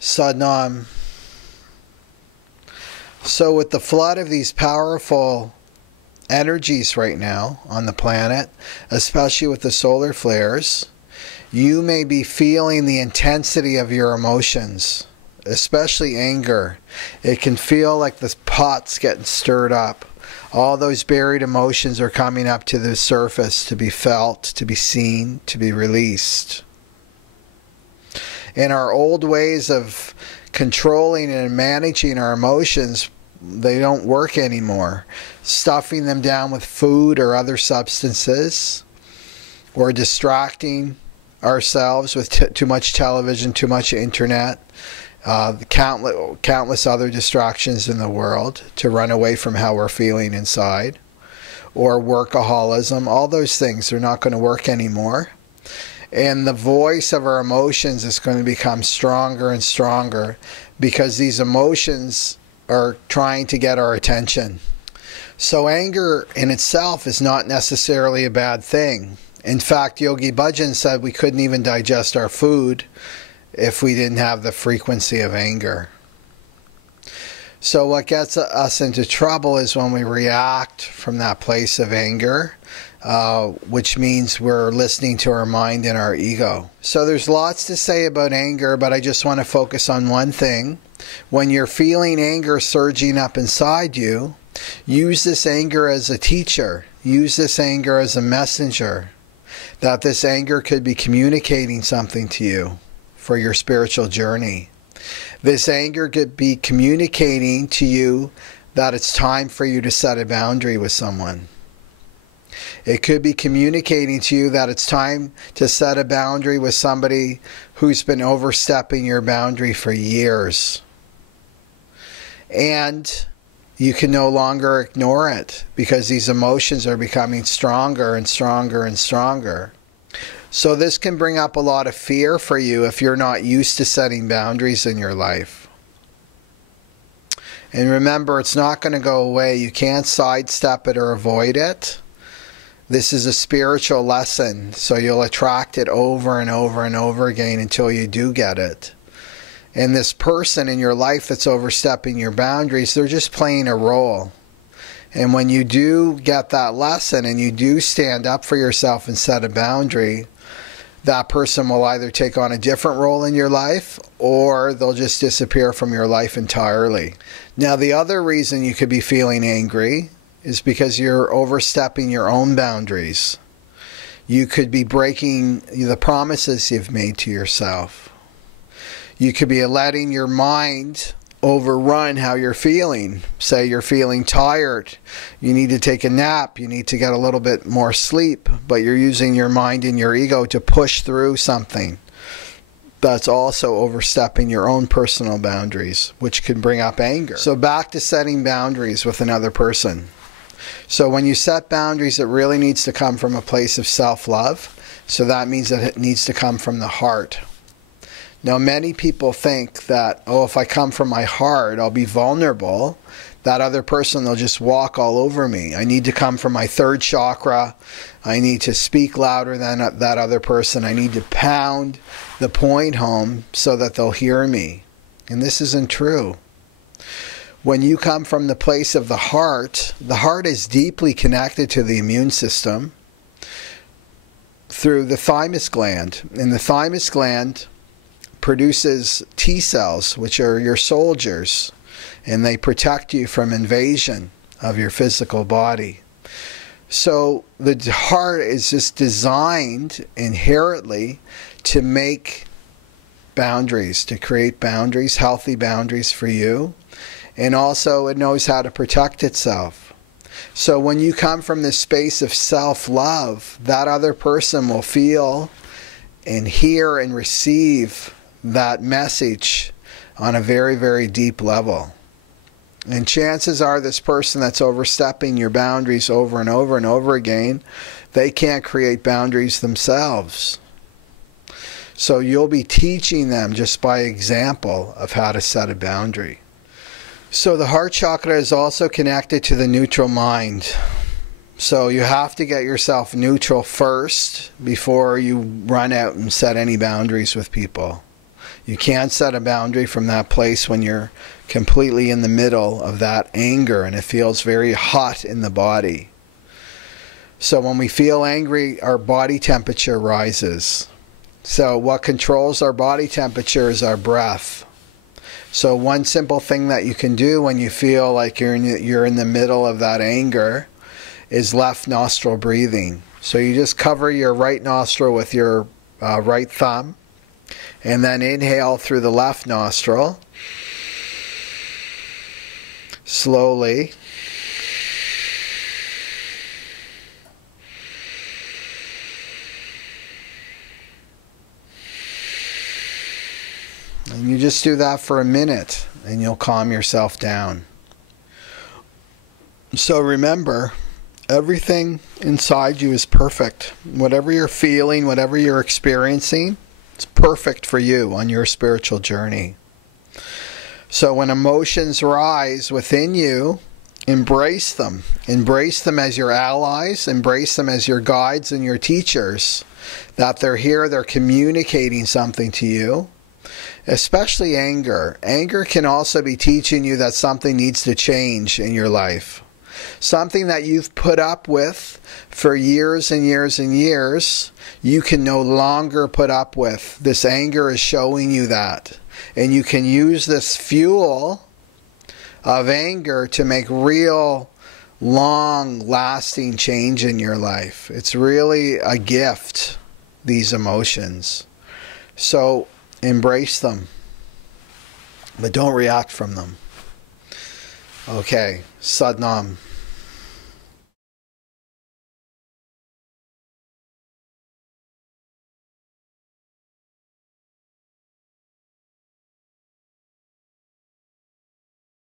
Sadnam. So with the flood of these powerful energies right now on the planet, especially with the solar flares, you may be feeling the intensity of your emotions, especially anger. It can feel like the pot's getting stirred up. All those buried emotions are coming up to the surface to be felt, to be seen, to be released. And our old ways of controlling and managing our emotions, they don't work anymore. Stuffing them down with food or other substances, or distracting ourselves with too much television, too much internet, countless other distractions in the world to run away from how we're feeling inside, or workaholism. All those things are not going to work anymore. And the voice of our emotions is going to become stronger and stronger because these emotions are trying to get our attention. So anger in itself is not necessarily a bad thing. In fact, Yogi Bhajan said we couldn't even digest our food if we didn't have the frequency of anger. So what gets us into trouble is when we react from that place of anger, which means we're listening to our mind and our ego. So there's lots to say about anger, but I just want to focus on one thing. When you're feeling anger surging up inside you, use this anger as a teacher. Use this anger as a messenger. That this anger could be communicating something to you for your spiritual journey. This anger could be communicating to you that it's time for you to set a boundary with someone. It could be communicating to you that it's time to set a boundary with somebody who's been overstepping your boundary for years. And you can no longer ignore it because these emotions are becoming stronger and stronger and stronger. So this can bring up a lot of fear for you if you're not used to setting boundaries in your life. And remember, it's not going to go away. You can't sidestep it or avoid it. This is a spiritual lesson, so you'll attract it over and over and over again until you do get it. And this person in your life that's overstepping your boundaries, they're just playing a role. And when you do get that lesson and you do stand up for yourself and set a boundary, that person will either take on a different role in your life or they'll just disappear from your life entirely. Now, the other reason you could be feeling angry is because you're overstepping your own boundaries. You could be breaking the promises you've made to yourself. You could be letting your mind overrun how you're feeling. Say you're feeling tired, you need to take a nap, you need to get a little bit more sleep, but you're using your mind and your ego to push through something. That's also overstepping your own personal boundaries, which can bring up anger. So back to setting boundaries with another person. So when you set boundaries, it really needs to come from a place of self-love. So that means that it needs to come from the heart. Now, many people think that, oh, if I come from my heart, I'll be vulnerable. That other person, they'll just walk all over me. I need to come from my third chakra. I need to speak louder than that other person. I need to pound the point home so that they'll hear me. And this isn't true. When you come from the place of the heart is deeply connected to the immune system through the thymus gland. And the thymus gland produces T cells, which are your soldiers, and they protect you from invasion of your physical body. So the heart is just designed inherently to make boundaries, to create boundaries, healthy boundaries for you, and also it knows how to protect itself. So when you come from this space of self-love, that other person will feel and hear and receive that message on a very, very deep level. And chances are this person that's overstepping your boundaries over and over and over again, they can't create boundaries themselves. So you'll be teaching them just by example of how to set a boundary. So the heart chakra is also connected to the neutral mind. So you have to get yourself neutral first before you run out and set any boundaries with people. You can't set a boundary from that place when you're completely in the middle of that anger and it feels very hot in the body. So when we feel angry, our body temperature rises. So what controls our body temperature is our breath. So one simple thing that you can do when you feel like you're in the middle of that anger is left nostril breathing. So you just cover your right nostril with your right thumb, and then inhale through the left nostril slowly. And you just do that for a minute and you'll calm yourself down. So remember, everything inside you is perfect. Whatever you're feeling, whatever you're experiencing, it's perfect for you on your spiritual journey. So when emotions rise within you, embrace them. Embrace them as your allies. Embrace them as your guides and your teachers. That they're here, they're communicating something to you. Especially anger. Anger can also be teaching you that something needs to change in your life. Something that you've put up with for years and years and years, you can no longer put up with. This anger is showing you that. And you can use this fuel of anger to make real, long-lasting change in your life. It's really a gift, these emotions. So embrace them, but don't react from them. Okay, Sadnam.